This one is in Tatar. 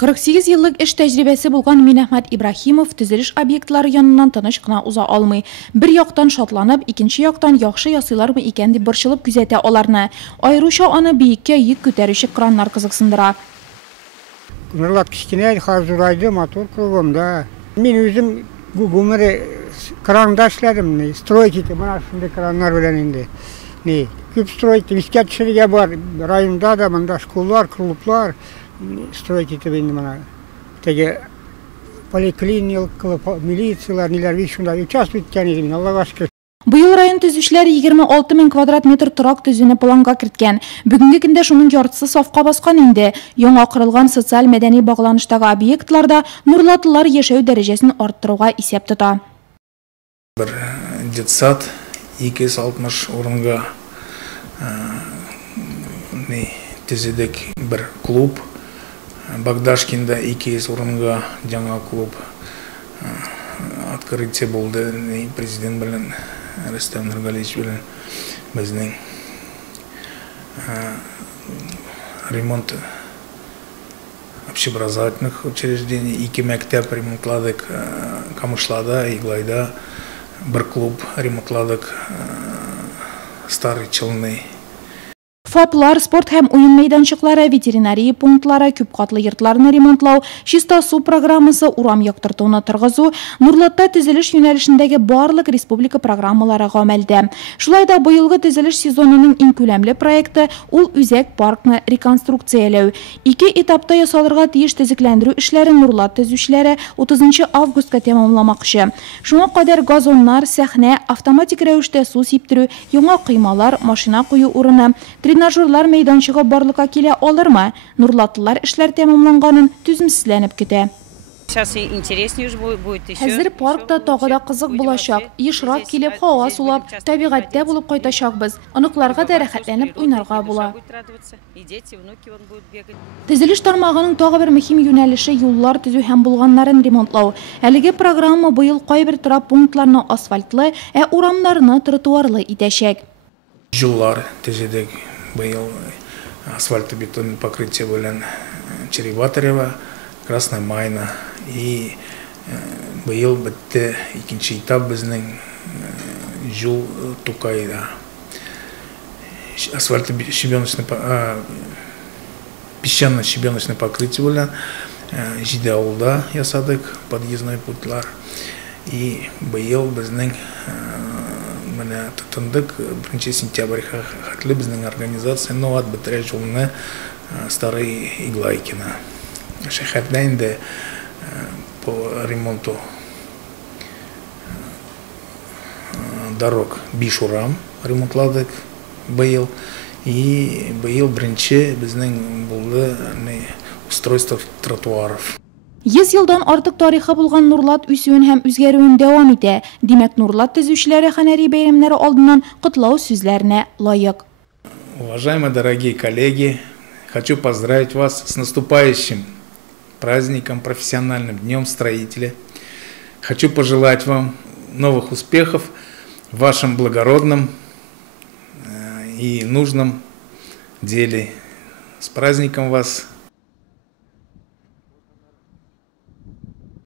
48 yıllık iş tecrübesi bulgan Minahmat Ibrahimov tüzeliş obyektleri yanından tanış kına uza almay. Bir yoqdan şatlanıp, ikinci yoqdan yaxşı yasılar mı iken de bırşılıp güzete olarını. Ayrışa ana biyikке yük köterişi kranlar kızıksındıra. Nurlat kichkine hazırlaydı motor kurumda. Men özüm gumere kranda işledim. Stroykiti, mana shunday kranlar bilan endi. Ne? Köp stroykiti, iskatchiligi bor. Rayonda da manda shkollar, klublar stroykiti endi mana. Tege poliklinik, militsiyalar, neler shunday uchastka o'tgan edim. Allohga shukr. Bu yıl rayon tüzüşleri 26 bin kvadrat metr turak tüzüğünü planga kiritken. Bugünkü günde şunun yartısı safqa baskan indi. Yonga qırılgan sosyal medeni bağlanıştagi obyektlarda nurlatlılar yaşayı derecesini arttırıga isep tuta. Bir детсад 260 орынга тезедек bir klub. Багдашкинда 200 орынга жаңа клуб открытие болды. Президент bilen Рустам Нургалиевич bilen bizning ремонт общеобразовательных учреждений, 2 мектеп ремонтладык Камышлада, Иглайда, bir klub ремонтладык Старый Чылный. FAP'lar, sport hem oyun meydançıkları, veterinariya punktları, küp katlı yurtlarını remontlaw, Çista su programması, uram yaktırtığını tırgızu, Nurlat'ta tüzeliş yönelişindeki barlık respublika programmaları gamelde. Şulayda bu yılgı tüzeliş sezonunun en kölemli proyekti ul Üzek Park'ını rekonstruksiyalaw. 2 etapta yasalırga tiyiş tüzüklendiriw işleri Nurlat tüzüşleri 30 avgustga tamamlamakçı. Şuna kadar gazonlar, sahne, avtomatik rəvişdə su siptiriw, yanga kıymalar, maşina koyu urunu, trenajörlar meydançıga barlığa kele alırmı? Nurlatlılar işler tamamlanganın tüzümsizlenip kete. Hazır parkta tağıda kızık bulaşak, yışrak kelip hava sulap, tabiatda bulup qaytaşakbız. Anıklarga da rahatlanıp oynarga bula. Tüzeliş tarmağının tağı bir mühim yönelişi yollar tüzü hem bulganların remontlaw. Әлеге programma bu yıl qaybir turap punktlarını asfaltlı, uramlarını trotuarlı idəşek. Жоллар тезедек быйыл асфальтобетонный покрытие bilen Череватарева, Красная Майна и быйыл бітті ikinci этап bizning жол Тукайда. Песчано-щебеночный покрытие bilen Жиде ауылда ясадык подъездной путлар. И быйыл bizning Менә тотындык 1 сентябрьгә хәтле безнең организация Новат бетерә жолны Старый Иглайкино. Шәһәрдә инде по ремонту дорог 5 урам ремонтладык быйыл. И быйыл беренче безнең булды устройство тротуаров. 100 yıldan artık tarixi bulgan Nurlat üsüğün hem üzgərüğün devam ete. Demek Nurlat tüzüşləri xanəri beyrimləri aldından qıtlav süzlərine layık. Уважаемые дорогие коллеги, хочу поздравить вас с наступающим праздником, профессиональным днем строителя. Хочу пожелать вам новых успехов в вашем благородном и нужном деле. С праздником вас!